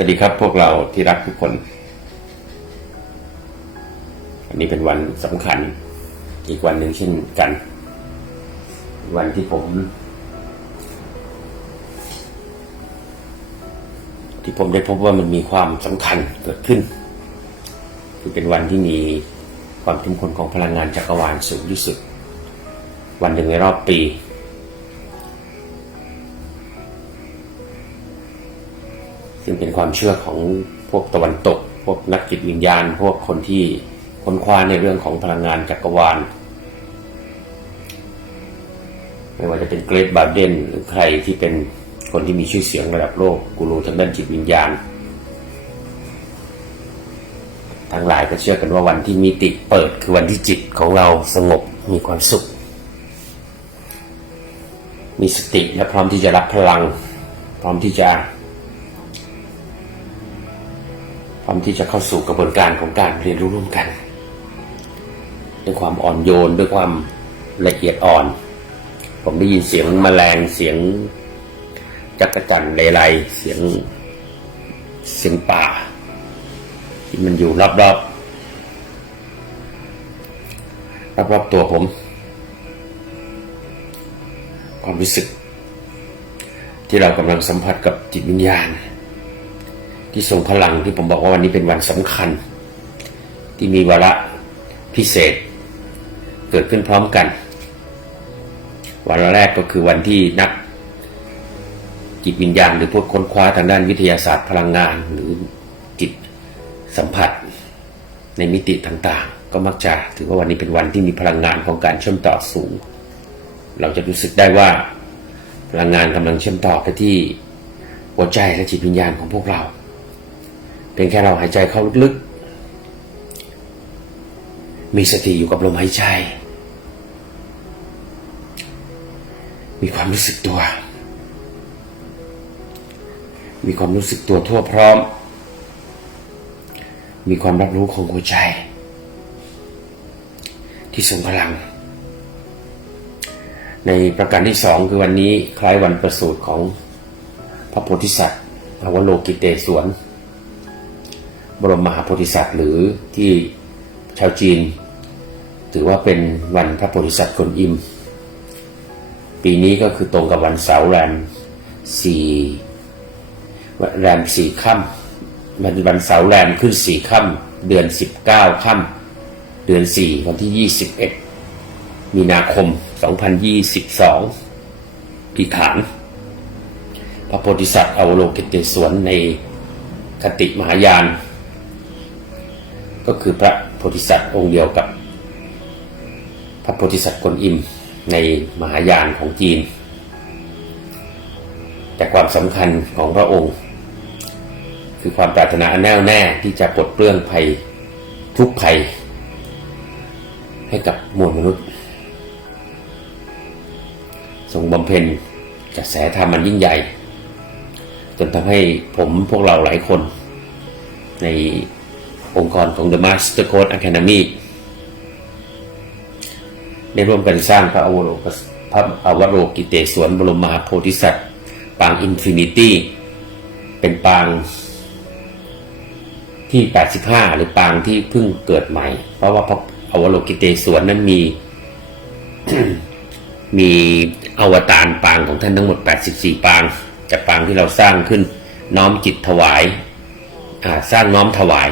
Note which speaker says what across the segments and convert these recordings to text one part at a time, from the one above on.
Speaker 1: สวัสดีครับพวกเราที่รักทุกคน อันนี้เป็นวันสำคัญอีกวันหนึ่งเช่นกัน วันที่ผม ที่ผมได้พบว่ามันมีความสำคัญเกิดขึ้น คือเป็นวันที่มีความเข้มข้นของพลังงานจักรวาลสูงที่สุด วันหนึ่งในรอบปี ความเชื่อของพวกตะวันตก พวกนักจิตวิญญาณ พวกคนที่ค้นคว้าในเรื่องของพลังงานจักรวาล ไม่ว่าจะเป็นเกรทบาเดนหรือใครที่เป็นคนที่มีชื่อเสียงระดับโลกกูรูทางด้านจิตวิญญาณ ทั้งหลายก็เชื่อกันว่าวันที่มิติเปิดคือวันที่จิตของเราสงบมีความสุข มีสติและพร้อมที่จะรับพลัง พร้อมที่จะ ร้อมที่จะเข้าสู่กระบวนการของการเรียนรู้ร่วมกัน ด้วยความอ่อนโยนด้วยความละเอียดอ่อน ผมได้ยินเสียงแมลงเสียงจักรจันเลไลเสียงเสียงป่า ที่มันอยู่รอบๆรอบๆตัวผม ความรู้สึกที่เรากำลังสัมผัสกับจิตวิญญาณ ที่ทรงพลังที่ผมบอกว่าวันนี้เป็นวันสำคัญ ที่มีวาระพิเศษ เกิดขึ้นพร้อมกัน วันแรกก็คือวันที่นักจิตวิญญาณหรือพวกค้นคว้าทางด้านวิทยาศาสตร์พลังงาน หรือจิตสัมผัสในมิติต่างๆ ก็มักจะถือว่าวันนี้เป็นวันที่มีพลังงานของการเชื่อมต่อสูง เราจะรู้สึกได้ว่าพลังงานกำลังเชื่อมต่อไปที่หัวใจและจิตวิญญาณของพวกเรา พียงแค่เราหายใจเข้าลึกๆมีสติอยู่กับลมหายใจ มีความรู้สึกตัว มีความรู้สึกตัวทั่วพร้อม มีความรับรู้ของหัวใจ ที่ทรงพลัง ในประการที่สองคือวันนี้คล้ายวันประสูติของพระโพธิสัตว์พระวโลกิเตศวร บรมมหาโพธิสัตว์ หรือที่ชาวจีน ถือว่าเป็นวันพระโพธิสัตว์กวนอิม ปีนี้ก็คือตรงกับวันเสาร์แรมสี่แรมสี่ค่ำวันวันเสาร์แรมขึ้นสี่ค่ำเดือนสิบเก้าค่ำเดือนสี่วันที่ยี่สิบเอ็ดมีนาคมสองพันยี่สิบสองปีขานพระโพธิสัตว์อวโลกิตเตศวรในคติมหายาน ก็คือพระโพธิสัตว์องค์เดียวกับ พระโพธิสัตว์กวนอิมในมหายานของจีน แต่ความสำคัญของพระองค์ คือความปรารถนาแน่วแน่ที่จะปลดเปลื้องภัยทุกภัย ให้กับมวลมนุษย์ ทรงบำเพ็ญกระแสธรรมมันยิ่งใหญ่ จนทำให้ผมพวกเราหลายคนใน องค์กรของ The Master Code Academy ได้ร่วมกันสร้างพระอวโรกพระอวโรกิเตศวรบรมมหาโพธิสัตว์ ปางอินฟินิตี้ เป็นปางที่ 85 หรือปางที่เพิ่งเกิดใหม่ เพราะว่าพระอวโรกิเตศวรนั้นมี มีอวตารปางของท่านทั้งหมด 84 ปาง จากปางที่เราสร้างขึ้นน้อมจิตถวาย สร้างน้อมถวาย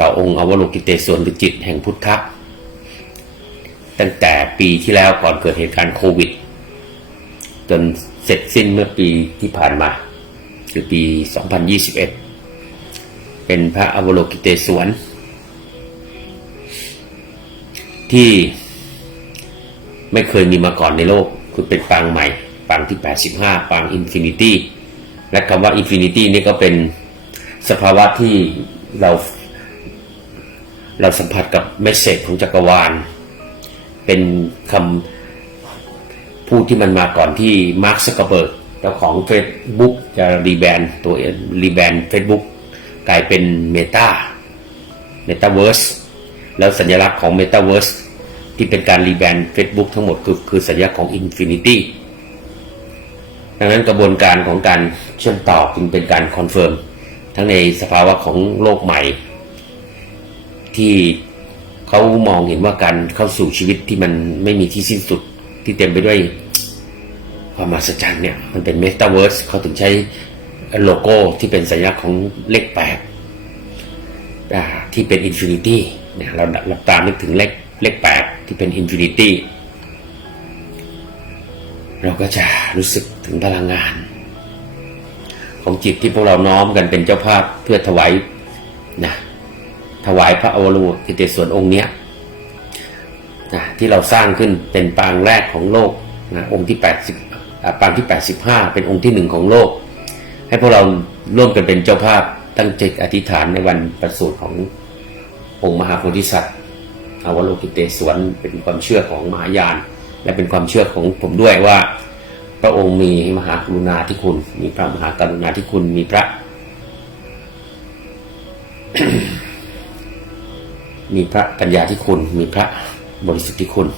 Speaker 1: ต่อองค์อวโลกิเตศวรหรือจิตแห่งพุทธะตั้งแต่ปีที่แล้วก่อนเกิดเหตุการณ์โควิด จนเสร็จสิ้นเมื่อปีที่ผ่านมา คือปี 2021 เป็นพระอวโลกิเตศวรที่ไม่เคยมีมาก่อนในโลก คือเป็นปางใหม่ ปางที่ 85 ปางอินฟินิตี้และคำว่าอินฟินิตี้นี่ก็เป็นสภาวะที่เรา เราสัมผัสกับเมสเซจของจักรวาล เป็นคำพูดที่มันมาก่อนที่มาร์คซักเกอร์เบิร์กเจ้าของ Facebook จะรีแบรนด์ตัวรีแบรนด์ Facebook กลายเป็น Meta Metaverse แล้วสัญลักษณ์ของ Metaverse ที่เป็นการรีแบรนด์ Facebook ทั้งหมดคือคือสัญลักษณ์ของ Infinity ดังนั้นกระบวนการของการเชื่อมต่อจึงเป็นการคอนเฟิร์มทั้งในสภาวะของโลกใหม่ ที่เขามองเห็นว่าการเข้าสู่ชีวิตที่มันไม่มีที่สิ้นสุดที่เต็มไปด้วยความมหัศจรรย์เนี่ยมันเป็นเมตาเวิร์สเขาถึงใช้โลโก้ที่เป็นสัญลักษณ์ของเลขแปดที่เป็นอินฟินิตี้เนี่ยเราหลับตานึกถึงเลขเลขแปดที่เป็นอินฟินิตี้เราก็จะรู้สึกถึงพลังงาน ของจิตที่พวกเราน้อมกันเป็นเจ้าภาพเพื่อถวายนะ ถวายพระอวโลกิเตศวนองค์เนี้ยนะที่เราสร้างขึ้นเป็นปางแรกของโลกนะองค์ที่ 80ปางที่ 85 เป็นองค์ที่หนึ่งของโลก ให้พวกเราร่วมกันเป็นเจ้าภาพตั้งจิตอธิษฐานในวันประสูติขององค์มหาโพธิสัตว์อวโลกิเตศวนเป็นความเชื่อของมหายาน และเป็นความเชื่อของผมด้วยว่า พระองค์มีมหากรุณาธิคุณ มีพระมหากรุณาธิคุณมีพระ มีพระปัญญาธิคุณ มีพระบริสุทธิ์ที่คุณ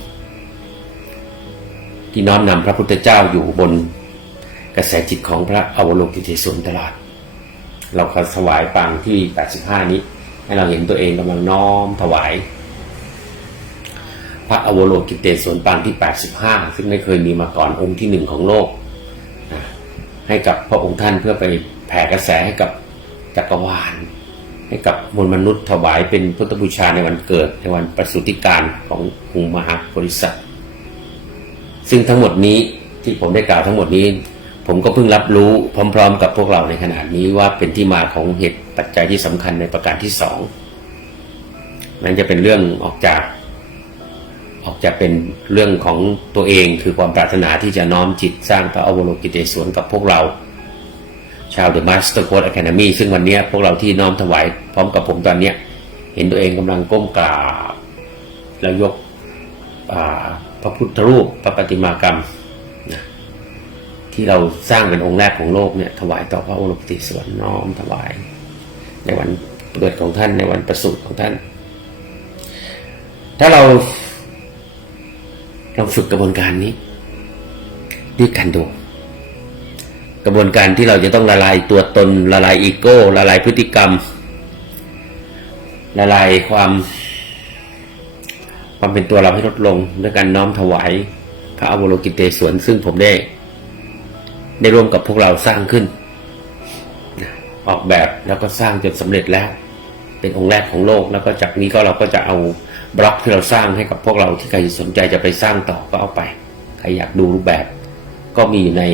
Speaker 1: ที่น้อมนำพระพุทธเจ้าอยู่บนกระแสจิตของพระอวโลกิเทศนตลอด เราก็ถวายปางที่ 85 นี้ ให้เราเห็นตัวเองกำลังน้อมถวาย พระอวโลกิเตศวนปางที่ 85 ซึ่งไม่เคยมีมาก่อนองค์ที่หนึ่งของโลก ให้กับพระองค์ท่านเพื่อไปแผ่กระแสให้กับจักรวาล ให้กับมวลมนุษย์ถวายเป็นพุทธบูชาในวันเกิด ในวันประสูติการขององค์มหาบริษัท ซึ่งทั้งหมดนี้ที่ผมได้กล่าวทั้งหมดนี้ ผมก็เพิ่งรับรู้พร้อม ๆ กับพวกเราในขณะนี้ว่าเป็นที่มาของเหตุปัจจัยที่สำคัญในประการที่สองนั้นจะเป็นเรื่องออกจาก ออกจากเป็นเรื่องของตัวเองคือความปรารถนาที่จะน้อมจิตสร้างพระอวโลกิเตศวนกับพวกเรา ชาว The Master Code Academy ซึ่งวันนี้พวกเราที่น้อมถวายพร้อมกับผมตอนเนี้ยเห็นตัวเองกำลังก้มกราบ แล้วยกพระพุทธรูปพระปฏิมากรรมนะที่เราสร้างเป็นองค์แรกของโลกเนี่ยถวายต่อพระอวโลกิเตศวนน้อมถวาย ในวันเกิดของท่านในวันประสูติของท่าน ถ้าเราลองฝึกกระบวนการนี้ด้วยกันดู กระบวนการที่เราจะต้องละลายตัวตนละลายอีโก้ละลายพฤติกรรม ละลายความความเป็นตัวเราให้ลดลงด้วยการน้อมถวายพระอวโลกิเตศวน ซึ่งผมได้ ได้ร่วมกับพวกเราสร้างขึ้น ออกแบบแล้วก็สร้างจนสำเร็จแล้ว เป็นองค์แรกของโลกแล้วก็จากนี้ก็เราก็จะเอาบล็อกที่เราสร้างให้กับพวกเราที่ใครสนใจจะไปสร้างต่อก็เอาไป ใครอยากดูรูปแบบ ก็มีอยู่ใน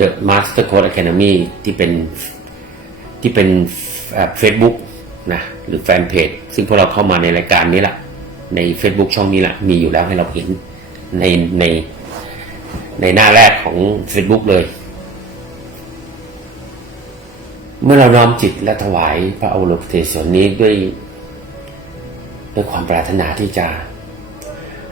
Speaker 1: The Master Code Academy ที่เป็นที่เป็นเฟซบุ๊กนะหรือแฟนเพจซึ่งพวกเราเข้ามาในรายการนี้แหละใน Facebook ช่องนี้แหละมีอยู่แล้วให้เราเห็นในในในหน้าแรกของ Facebook เลย เมื่อเราน้อมจิตและถวายพระอวโลกเทศวนนี้ด้วยด้วยความปรารถนาที่จะ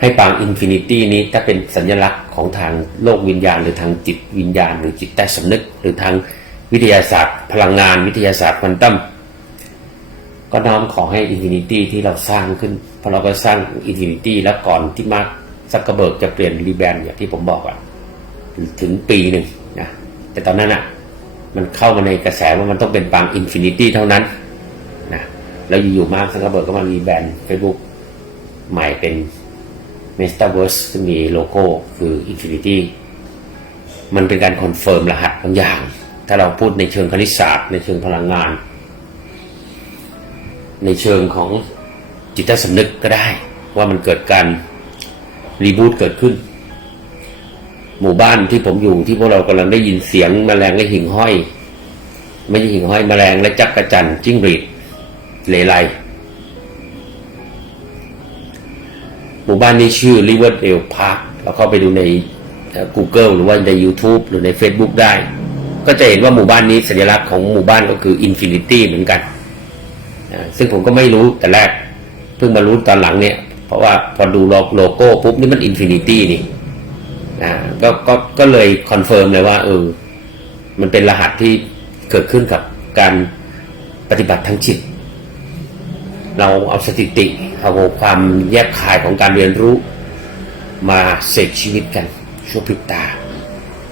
Speaker 1: ให้ปางอินฟินิตี้นี้ถ้าเป็นสัญลักษ ของทางโลกวิญญาณ หรือทางจิตวิญญาณ หรือจิตใต้สำนึก หรือทางวิทยาศาสตร์ พลังงานวิทยาศาสตร์ควอนตัมก็น้อมขอให้อินฟินิตี้ที่เราสร้างขึ้นเพราะเราก็สร้างอินฟินิตี้แล้วก่อนที่มาร์คซักเกอร์เบิร์กจะเปลี่ยนรีแบรนด์อย่างที่ผมบอกอะถึงปีหนึ่งนะแต่ตอนนั้นอะมันเข้ามาในกระแสว่ามันต้องเป็นปางอินฟินิตี้เท่านั้นนะแล้วอยู่ๆมาร์คซักเกอร์เบิร์กก็มารีแบรนด์เฟซบุ๊กใหม่เป็น Metaverse ซึ่งมีโลโก้คือ Infinity มันเป็นการคอนเฟิร์มรหัสบางอย่าง ถ้าเราพูดในเชิงคณิตศาสตร์ ในเชิงพลังงาน ในเชิงของจิตสำนึกก็ได้ว่ามันเกิดการรีบูตเกิดขึ้น หมู่บ้านที่ผมอยู่ที่พวกเรากำลังได้ยินเสียงแมลงและหิ่งห้อย ไม่ใช่หิ่งห้อยแมลงและจักกระจันจิ้งหรีดเลไล มู่บ้านนี้ชื่อ Riverdale Park เราเข้าไปดูใน Google หรือว่าใน YouTube หรือใน Facebook ได้ ก็จะเห็นว่าหมู่บ้านนี้สัญลักษณ์ของหมู่บ้านก็คือ Infinity เหมือนกัน ซึ่งผมก็ไม่รู้แต่แรก เพิ่งมารู้ตอนหลังเนี่ย เพราะว่าพอดูโลโก้ปุ๊บนี่มัน Infinity นี่ก็ก็ก็เลยคอนเฟิร์มเลยว่าเออมันเป็นรหัสที่เกิดขึ้นกับการปฏิบัติทางจิต เราเอาสถิติเอาความแยบคายของการเรียนรู้ มาเสกชีวิตกันชั่วพริบตา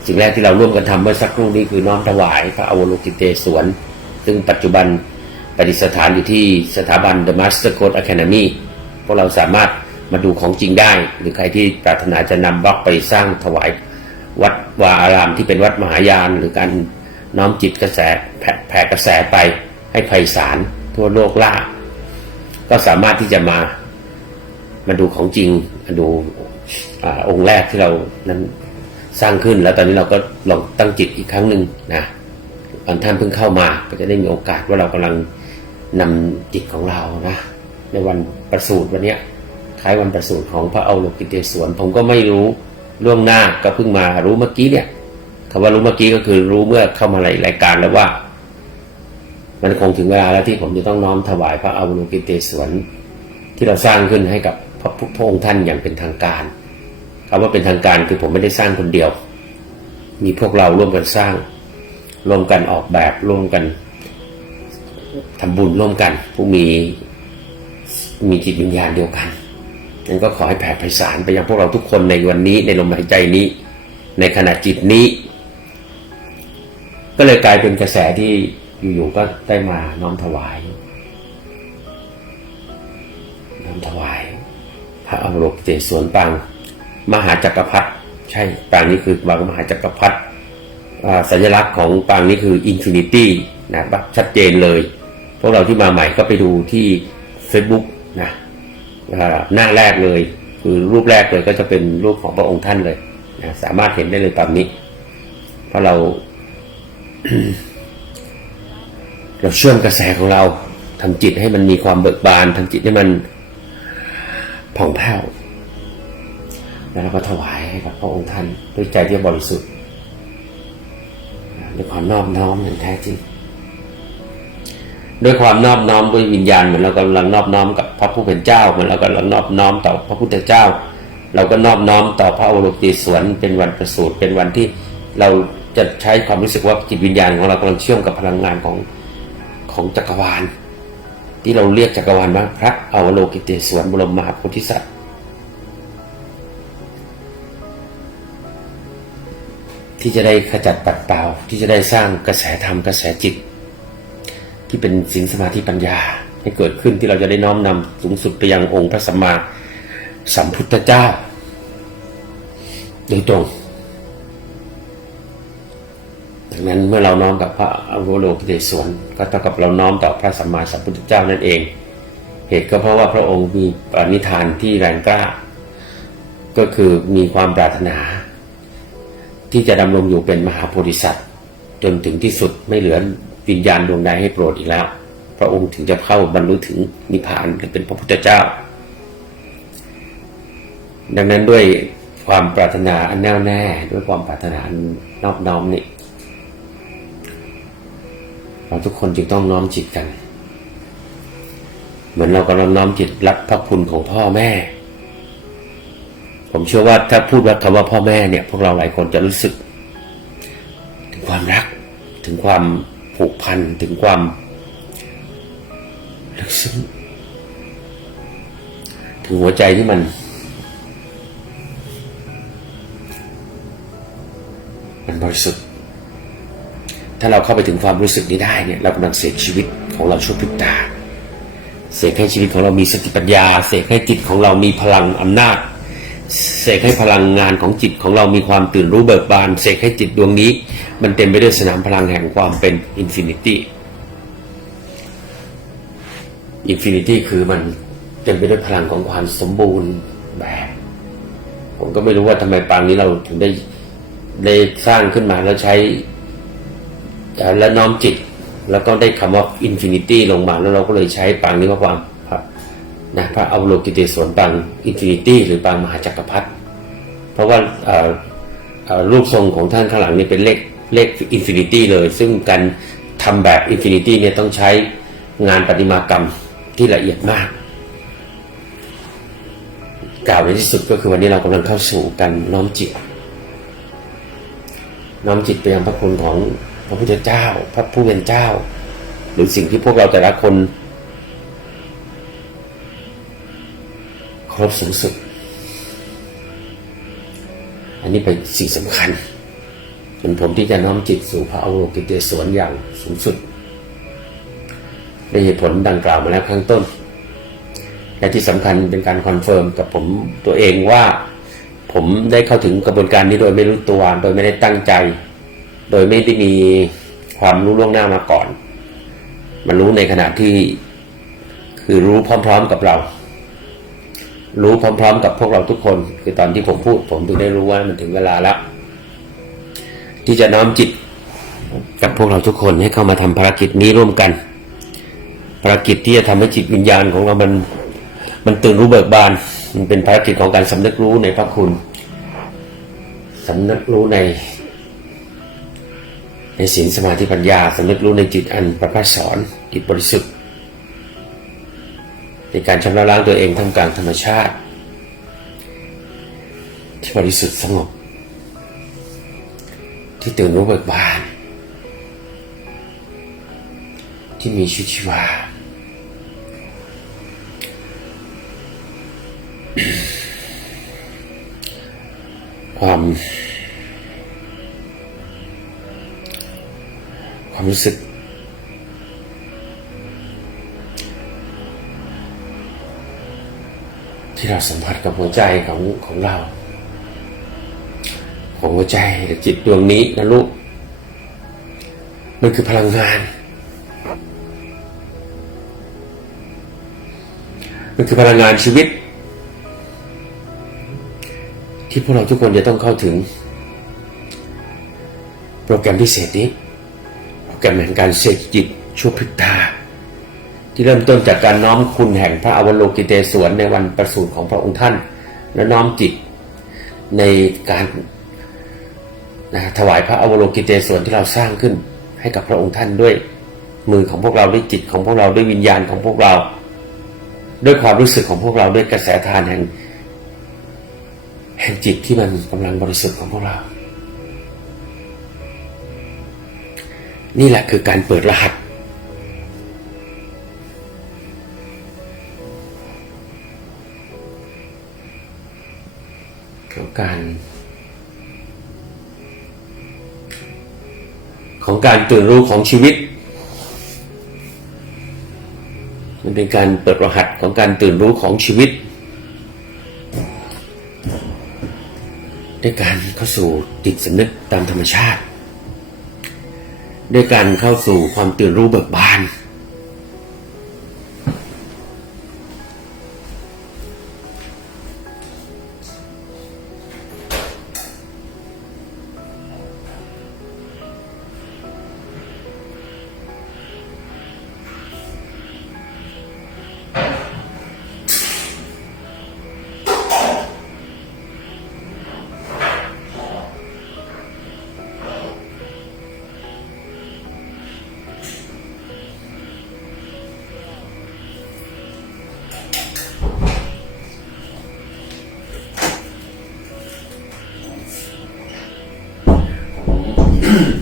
Speaker 1: สิ่งแรกที่เราร่วมกันทำเมื่อสักครู่นี้คือน้อมถวายพระอวโลกิเตศวน ซึ่งปัจจุบันประดิษฐานอยู่ที่สถาบัน The Master Code Academy พวกเราสามารถมาดูของจริงได้ หรือใครที่ปรารถนาจะนำบล็อกไปสร้างถวายวัดวาอารามที่เป็นวัดมหายาน หรือการน้อมจิตกระแสแผ่แผ่กระแสไปให้ไพศาลทั่วโลกล่า ก็สามารถที่จะมามาดูของจริงมาดูอาองค์แรกที่เรานั้นสร้างขึ้น แล้วตอนนี้เราก็ลองตั้งจิตอีกครั้งหนึ่งนะตอนท่านเพิ่งเข้ามาก็จะได้มีโอกาสว่าเรากำลังนำจิตของเรานะในวันประสูติวันเนี้ยคล้ายวันประสูติของพระเอาโลกิเตศวน ผมก็ไม่รู้ล่วงหน้าก็เพิ่งมารู้เมื่อกี้เนี่ยคำว่ารู้เมื่อกี้ก็คือรู้เมื่อเข้ามาในรายการแล้วว่า มันคงถึงเวลาแล้วที่ผมจะต้องน้อมถวายพระอาวโลกิเตศวนที่เราสร้างขึ้นให้กับพระพระองค์ท่านอย่างเป็นทางการคำว่าเป็นทางการคือผมไม่ได้สร้างคนเดียว มีพวกเราร่วมกันสร้าง ร่วมกันออกแบบร่วมกันทำบุญร่วมกัน ผู้มีมีจิตวิญญาณเดียวกันนั้นก็ขอให้แผ่ไพศาลไปยังพวกเราทุกคนในวันนี้ในลมหายใจนี้ ในขณะจิตนี้ ก็เลยกลายเป็นกระแสที่ อยู่ๆก็ได้มาน้อมถวายน้อมถวาย พระอวโลกเตศวนปางมหาจักรพรรดิใช่ปางนี้คือบางมหาจักรพรรดิสัญลักษณ์ของปางนี้คืออินฟินิตี้นะชัดเจนเลย พวกเราที่มาใหม่ก็ไปดูที่ Facebook นะหน้าแรกเลย คือรูปแรกเลยก็จะเป็นรูปของพระองค์ท่านเลยนะสามารถเห็นได้เลยตามนี้ เพราะเรา เราเชื่อมกระแสของเราทำจิตให้มันมีความเบิกบานทำจิตให้มันผ่องแผ้วแล้วเราก็ถวายให้กับพระองค์ท่านด้วยใจที่บริสุทธิ์ด้วยความนอบน้อมอย่างแท้จริงด้วยความนอบน้อมด้วยวิญญาณเหมือนเรากำลังนอบน้อมกับพระผู้เป็นเจ้าเหมือนเรากำลังนอบน้อมต่อพระพุทธเจ้า เราก็นอบน้อมต่อพระโอรสตีสวนเป็นวันประสูติเป็นวันที่เราจะใช้ความรู้สึกว่าจิตวิญญาณของเรากำลังเชื่อมกับพลังงานของ ของจักรวาล ที่เราเรียกจักรวาลว่าพระอวโลกิเตศวนบรมมหาโพธิสัตว์ที่จะได้ขจัดปัดเป่าที่จะได้สร้างกระแสธรรมกระแสจิต ที่เป็นศีลสมาธิปัญญาให้เกิดขึ้นที่เราจะได้น้อมนำสูงสุดไปยังองค์พระสัมมาสัมพุทธเจ้า โดยตรง ดังนั้นเมื่อเราน้อมกับพระอวโลกิเตศวนก็เท่ากับเราน้อมต่อพระสัมมาสัมพุทธเจ้านั่นเอง เหตุก็เพราะว่าพระองค์มีปณิธานที่แรงกล้า ก็คือมีความปรารถนา ที่จะดำรงอยู่เป็นมหาโพธิสัตว์ จนถึงที่สุดไม่เหลือวิญญาณดวงใดให้โปรดอีกแล้ว พระองค์ถึงจะเข้าบรรลุถึงนิพพานหรือเป็นพระพุทธเจ้า ดังนั้นด้วยความปรารถนาอันแน่วแน่ด้วยความปรารถนาอันนอบน้อมนี่ เราทุกคนจึงต้องน้อมจิตกัน เหมือนเรากำลังน้อมจิตรับพระคุณของพ่อแม่ ผมเชื่อว่าถ้าพูดว่าคำว่าพ่อแม่เนี่ย พวกเราหลายคนจะรู้สึก ถึงความรัก ถึงความผูกพันถึงความลึกซึ้งถึงหัวใจที่มันมันบริสุทธิ์ ถ้าเราเข้าไปถึงความรู้สึกนี้ได้เนี่ยเรากำลังเสกชีวิตของเราชั่วพริบตาเสกให้ชีวิตของเรามีสติปัญญาเสกให้จิตของเรามีพลังอำนาจเสกให้พลังงานของจิตของเรามีความตื่นรู้เบิกบานเสกให้จิตดวงนี้ มันเต็มไปด้วยสนามพลังแห่งความเป็นอินฟินิตี้อินฟินิตี้คือมันเต็มไปด้วยพลังของความสมบูรณ์แบบ ผมก็ไม่รู้ว่าทำไมปางนี้เราถึงได้ได้สร้างขึ้นมาแล้วใช้ และน้อมจิต แล้วก็ได้คำว่าอินฟินิตี้ลงมาแล้วเราก็เลยใช้ปางนี้ว่าความครับนะพระอวโลกิเตศวนปางอินฟินิตี้หรือปางมหาจักรพรรดิเพราะว่ารูปทรงของท่านข้างหลังนี่เป็นเลขเลขอินฟินิตี้เลย ซึ่งการทำแบบอินฟินิตี้เนี่ยต้องใช้งานประติมากรรมที่ละเอียดมาก กล่าวในที่สุดก็คือวันนี้เรากำลังเข้าสู่การน้อมจิต น้อมจิตไปยังพระคุณของ ระพุทธเจ้า พระผู้เป็นเจ้า หรือสิ่งที่พวกเราแต่ละคนครบสูงสุด อันนี้เป็นสิ่งสำคัญเป็นผมที่จะน้อมจิตสู่พระอโลกิเตศวรอย่างสูงสุดในเหตุผลดังกล่าวมาแล้วข้างต้น และที่สำคัญเป็นการคอนเฟิร์มกับผมตัวเองว่า ผมได้เข้าถึงกระบวนการนี้โดยไม่รู้ตัว โดยไม่ได้ตั้งใจ โดยไม่ได้มีความรู้ล่วงหน้ามาก่อน มันรู้ในขณะที่คือรู้พร้อม ๆกับเรา รู้พร้อม ๆ กับพวกเราทุกคน คือตอนที่ผมพูด ผมถึงได้รู้ว่ามันถึงเวลาแล้วที่จะน้อมจิตกับพวกเราทุกคนให้เข้ามาทำภารกิจนี้ร่วมกัน ภารกิจที่จะทำให้จิตวิญญาณของเรามันมันตื่นรู้เบิกบาน มันเป็นภารกิจของการสำนึกรู้ในพระคุณสำนึกรู้ใน ในศีลสมาธิปัญญาสำนึกรู้ในจิตอันประพัสสอนจิตบริสุทธิ์ ในการชำระล้างตัวเองท่ามกลางธรรมชาติ ที่บริสุทธิ์สงบ ที่ตื่นรู้เบิกบาน ที่มีชีวิตชีวาความ ความรู้สึก ที่เราสัมผัสกับหัวใจของของเรา ของหัวใจหรือจิตดวงนี้นะลูก มันคือพลังงาน มันคือพลังงานชีวิต ที่พวกเราทุกคนจะต้องเข้าถึง โปรแกรมพิเศษนี้ แกรมแห่งการเสกจิตชั่วพริบตา ที่เริ่มต้นจากการน้อมคุณแห่งพระอวโลกิเตศวรในวันประสูติของพระองค์ท่าน และน้อมจิตในการนะถวายพระอวโลกิเตศวรที่เราสร้างขึ้นให้กับพระองค์ท่านด้วยมือของพวกเราด้วยจิตของพวกเราด้วยวิญญาณของพวกเรา ด้วยความรู้สึกของพวกเราด้วยกระแสทานแห่งแห่งจิตที่มันกำลังบริสุทธิ์ของพวกเรา นี่แหละคือการเปิดรหัส ของการ ของการตื่นรู้ของชีวิต มันเป็นการเปิดรหัสของการตื่นรู้ของชีวิตด้วยการเข้าสู่จิตสำนึกตามธรรมชาติ ด้วยการเข้าสู่ความตื่นรู้เบิกบาน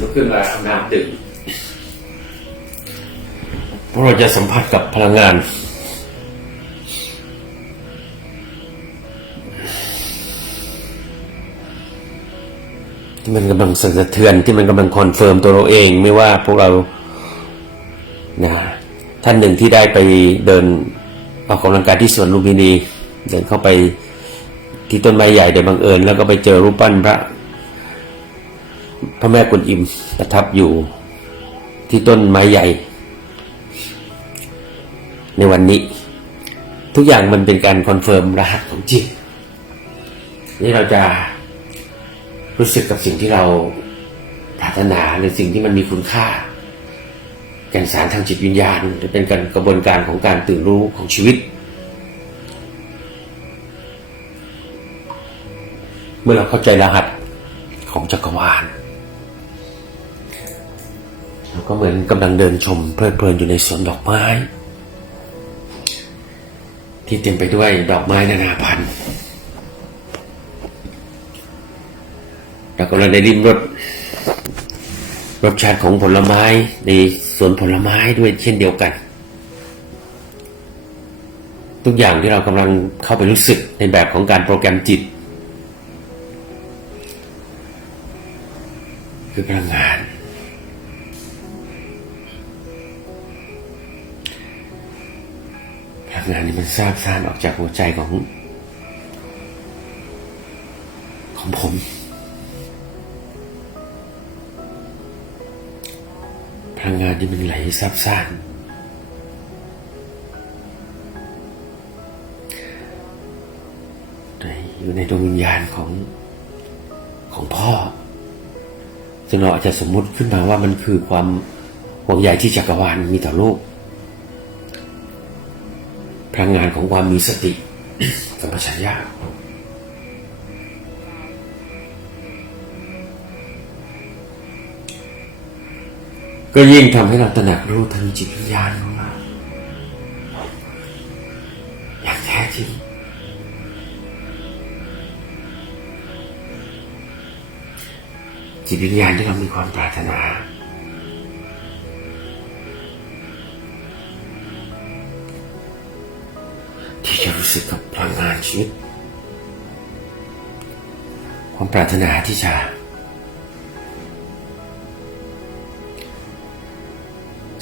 Speaker 1: ลุกขึ้นมาเอาน้ำดื่มเพราะเราจะสัมผัสกับพลังงาน ที่มันกำลังสั่นสะเทือนที่มันกำลังคอนเฟิร์มตัวเราเอง ไม่ว่าพวกเรานะท่านหนึ่งที่ได้ไปเดินออกกำลังกายที่สวนลุมพินีเดินเข้าไปที่ต้นไม้ใหญ่โดยบังเอิญ แล้วก็ไปเจอรูปปั้นพระ พระแม่กวนอิมประทับอยู่ที่ต้นไม้ใหญ่ ในวันนี้ ทุกอย่างมันเป็นการคอนเฟิร์มรหัสของจิตนี่เราจะรู้สึกกับสิ่งที่เราปรารถนาหรือสิ่งที่มันมีคุณค่าแก่นสารทางจิตวิญญาณหรือเป็นการกระบวนการของการตื่นรู้ของชีวิต เมื่อเราเข้าใจรหัสของจักรวาล ก็เหมือนกำลังเดินชมเพลิดเพลินอยู่ในสวนดอกไม้ ที่เต็มไปด้วยดอกไม้นานาพันธุ์เรากำลังได้ริมรสรสชาติของผลไม้ในสวนผลไม้ด้วยเช่นเดียวกัน ทุกอย่างที่เรากำลังเข้าไปรู้สึกในแบบของการโปรแกรมจิต คือพลังงาน พลังงานนี้มันซาบซ่านออกจากหัวใจของ ของผม พลังงานที่มันไหลซับซ่านในอยู่ในดวงวิญญาณของของพ่อ ซึ่งเราอาจจะสมมุติขึ้นมาว่ามันคือความห่วงใยที่จักรวาลมีต่อโลก พลังงานของความมีสติสัมปชัญญะก็ยิ่งทำให้เราตระหนักรู้ทางจิตวิญญาณของเราอย่างแท้จริงจิตวิญญาณที่เรามีความปรารถนา สึกกับพลังงานชีวิต ความปรารถนาที่จะ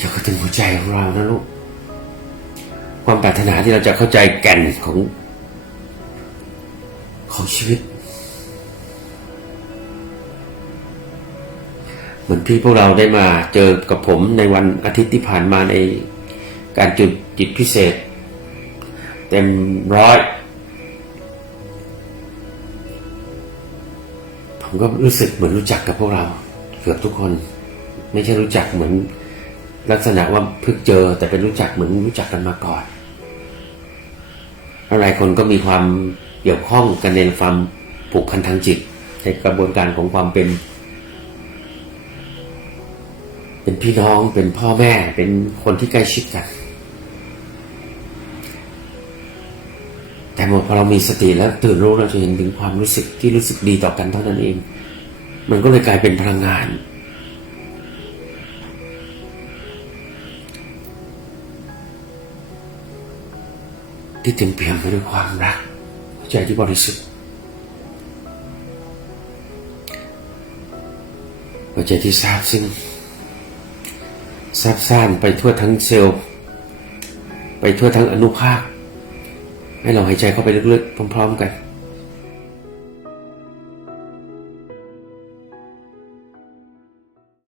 Speaker 1: จะเข้าถึงหัวใจของเรานะลูก ความปรารถนาที่เราจะเข้าใจแก่นของ ของชีวิต เหมือนที่พวกเราได้มาเจอกับผมในวันอาทิตย์ที่ผ่านมาในการจุดจิตพิเศษ เต็มร้อย ผมก็รู้สึกเหมือนรู้จักกับพวกเรา เกือบทุกคน ไม่ใช่รู้จักเหมือน ลักษณะว่าเพิ่งเจอ แต่เป็นรู้จักเหมือนรู้จักกันมาก่อนหลายคนก็มีความเกี่ยวข้องกันในความผูกพันทางจิต ในกระบวนการของความเป็น เป็นพี่น้องเป็นพ่อแม่เป็นคนที่ใกล้ชิดกัน แต่เมื่อพอเรามีสติแล้วตื่นรู้เราจะเห็นถึงความรู้สึกที่รู้สึกดีต่อกันเท่านั้นเอง มันก็เลยกลายเป็นพลังงานที่เต็มเปี่ยมไปด้วยความรักใจที่บริสุทธิ์หัวใจที่ซาบซึ้งซาบซ่านไปทั่วทั้งเซลล์ ไปทั่วทั้งอนุภาค ให้เราหายใจเข้าไปลึกๆพร้อม ๆ กัน